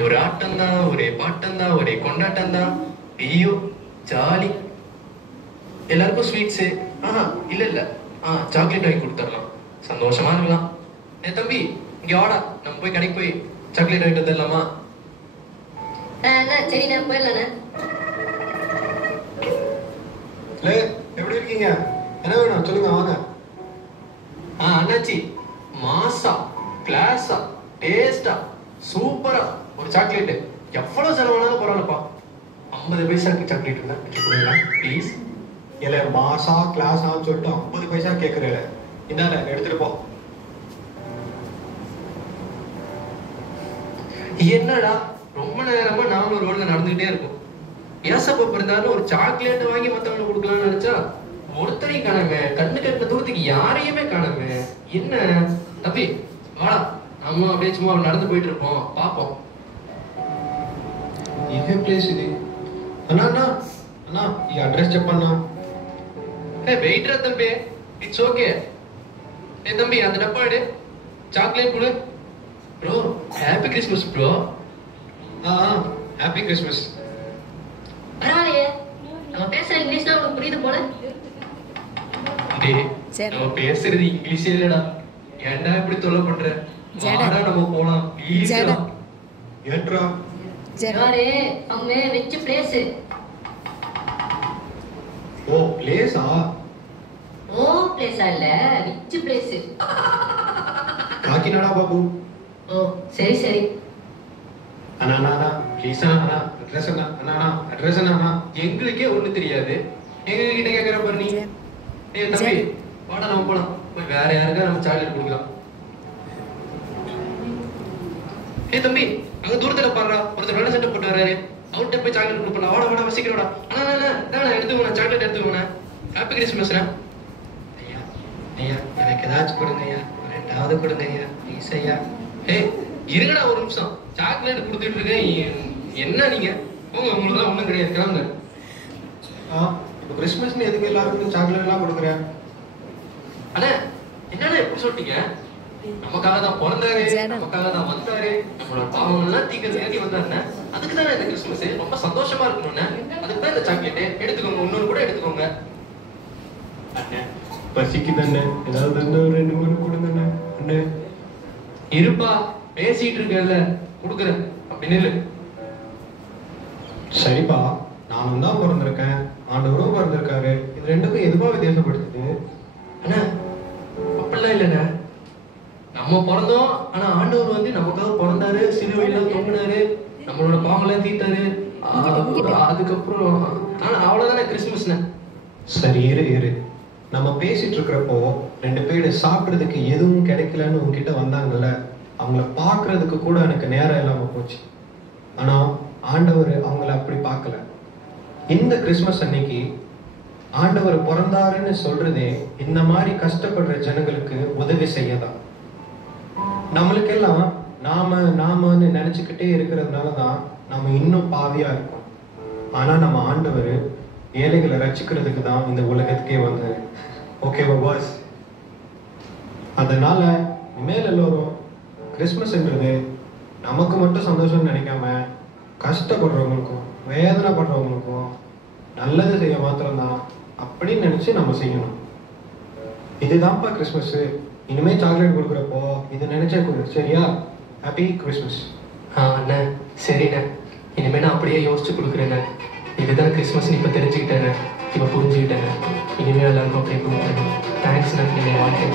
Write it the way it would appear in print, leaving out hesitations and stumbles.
ஒரு ஆட்டம் தான், ஒரே பாட்டம் தான், ஒரே கொண்டாட்டம் தான். ஐயோ ஜாலி. எல்லாருக்கும் ஸ்வீட்ஸு. இல்ல இல்ல, சாக்லேட் வாங்கி கொடுத்துடலாம், சந்தோஷமா இருக்கலாம். தம்பி இங்க வாடா, நம்ம போய் கடைக்கு போய் சாக்லேட் வாங்கிட்டு வந்துடலாமா? சரிண்ணா, போயிடலாண்ணே. எப்படி இருக்கீங்க? என்ன வேணும் சொல்லுங்க, வாங்க. அண்ணாச்சி, மாசா கிளாஸா டேஸ்டா சூப்பரா ஒரு சாக்லேட். எவ்வளவு செலவானாலும் பரவாயில்லப்பா. 50 பைசாக்கு சாக்லேட் இருந்தா கொடுங்களா ப்ளீஸ். இல்ல மாசா கிளாஸான்னு சொல்லிட்டு 50 பைசா கேட்கறேன். இந்தால எடுத்துட்டு போ. என்னடா ரொம்ப நேரமா நாம ரோட்ல நடந்துகிட்டே இருக்கும். ஏசப்ப இருந்தாலும் ஒரு சாக்லேட் வாங்கி மத்தவங்க கொடுக்கலாம்னு நினைச்சா ஒருத்தரையும் காணாம, கண்ணு கட்டின தூரத்துக்கு யாரையுமே காணாம. என்ன தம்பி வாடா, நம்ம அப்படியே சும்மா நடந்து போயிட்டு இருப்போம், பாப்போம். ఏ ప్లేస్ ఇది? అన్నా అన్నా అన్నా ఈ అడ్రస్ చెప్పన్నా. வெயிட்ரா தம்பி, இட்ஸ் ஓகே. தம்பி அந்த டப்பா எடு, சாக்லேட் கொடு. Bro happy Christmas bro. Happy Christmas. பரவாயில்லையே, நம்ம பேசுற இங்கிலீஷ் தான் உனக்கு புரியுது போல. நம்ம பேசுறது இங்கிலீஷே இல்லடா, ஏன்டா இப்படி தொல்லை பண்ற? வாடா நம்ம போலாம் ப்ளீஸ்டா. ఏంట్రా? ஜெராரே, அவங்க வெச்ச பிளேஸ். ఓ ప్లేసా? ஓ பிளேஸா இல்ல, வெச்ச பிளேஸ். కాకినాడ బాబు. ஓ சரி சரி. అన్నా అన్నా అన్నా ప్లీజ్ అన్నా, అడ్రస్ అన్నా అన్నా అన్నా అడ్రస్ అన్నా అన్నా. எங்களுக்கே ஒண்ணு தெரியாது, எங்க கிட்ட கேக்குற பாரு நீ. தம்பி வாடா நம்ம போலாம், போய் வேற யாருக்கா நம்ம சாக்லேட் கொடுக்கலாம். தம்பி அங்க தூரத்துல பாருடா, ஒருத்தர் வெள்ளை சட்டை போட்டு வர்றாரு, அவர்கிட்ட போய் சாக்லேட் கொடுப்பலாம். வாடா வாடா வசிக்கிறோடா. எடுத்துக்கோண்ணா, சாக்லேட் எடுத்துக்கோண்ணா. ஹாப்பி கிறிஸ்மஸ்ண்ணா. ஐயா ஐயா எனக்கு ஏதாச்சும் கொடுங்க ஐயா, ரெண்டாவது கொடுங்க ஐயா ப்ளீஸ் ஐயா. இருங்கடா ஒரு நிமிஷம், சாக்லேட் கொடுத்துட்டு இருக்கேன். என்ன நீங்க போங்க, உங்களுக்கு தான் ஒண்ணும் கிடையாது, கிளம்புங்க. இப்போ கிறிஸ்மஸ்னு எதுக்கு எல்லாருக்கும் சாக்லேட் எல்லாம் கொடுக்குறேன்? அண்ணா என்னண்ணா எப்படி சொல்லிட்டீங்க? நமக்காக தான் பிறந்தாரு, நமக்காக தான் வந்தாரு, நம்மளோட பாவம் எல்லாம் தீக்கிறதுக்காண்டி வந்தாருண்ணே. அதுக்கு தானே இந்த கிறிஸ்மஸ், ரொம்ப சந்தோஷமா இருக்கணும்ண்ணே. அதுக்கு தான் இந்த சாக்லேட் எடுத்துக்கோங்க, இன்னொரு கூட எடுத்துக்கோங்க. அண்ணே பசிக்குதாண்ணே, ஏதாவது வந்து ஒரு 2 கொடுங்கண்ணே. அண்ணே இருப்பா, பேசிட்டு இருக்கல, கொடுக்குறேன் அப்படின்னு இல்லை. சரிப்பா, நானும் தான் பிறந்திருக்கேன், ஆண்டவரும் பிறந்திருக்காரு. இது ரெண்டுக்கும் எதுவா வித்தியாசப்படுத்துது? அண்ணா அப்படிலாம் இல்லைண்ணே, நம்ம பிறந்தோம், ஆனா ஆண்டவர் வந்து நமக்காக பிறந்தாரு, சிலுவையில தொங்கினாரு, நம்மளோட பாவங்களாம் தீர்த்தாரு. அதுக்கப்புறம் ஆனா அவ்வளவுதானே கிறிஸ்துமஸ்ண்ணே. சரி இரு இரு, நம்ம பேசிட்டு இருக்கிறப்போ 2 பேர் சாப்பிட்றதுக்கு எதுவும் கிடைக்கலன்னு உங்ககிட்ட வந்தாங்கல்ல, அவங்கள பார்க்கறதுக்கு கூட எனக்கு நேரம் இல்லாம போச்சு. ஆனா ஆண்டவர் அவங்கள அப்படி பார்க்கல. இந்த கிறிஸ்மஸ் அன்னைக்கு ஆண்டவர் பிறந்தாருன்னு சொல்றதே இந்த மாதிரி கஷ்டப்படுற ஜனங்களுக்கு உதவி செய்யதான். நம்மளுக்கெல்லாம் நாமன்னு நினைச்சுக்கிட்டே இருக்கிறதுனாலதான் நம்ம இன்னும் பாவியா இருக்கோம். ஆனா நம்ம ஆண்டவர் ஏழைகளை ரட்சிக்கிறதுக்கு தான் இந்த உலகத்துக்கே வந்தாரு. ஓகேவா பாஸ்? அதனால இனிமேல் எல்லோரும் கிறிஸ்மஸ்ன்றது நமக்கு மட்டும் சந்தோஷம்னு நினைக்காம கஷ்டப்படுறவங்களுக்கும் வேதனைப்படுறவங்களுக்கும் நல்லது செய்ய மாத்திரம்தான் அப்படின்னு நினைச்சு நம்ம செய்யணும். இதுதான்ப்பா கிறிஸ்மஸ். இனிமே சாக்லேட் கொடுக்குறப்போ இது நினைச்சே கொடு, சரியா? Happy Christmas. அண்ணா சரிண்ணே, இனிமே நான் அப்படியே யோசிச்சு கொடுக்குறேண்ணே. இதுதான் கிறிஸ்மஸ் இப்ப தெரிஞ்சுக்கிட்டேன், இப்ப புரிஞ்சுக்கிட்டேன். இனிமே எல்லாருக்கும் அப்படியே கொடுக்குறேன். தேங்க்ஸ்ண்ணா, என்னை வாழ்க்கை.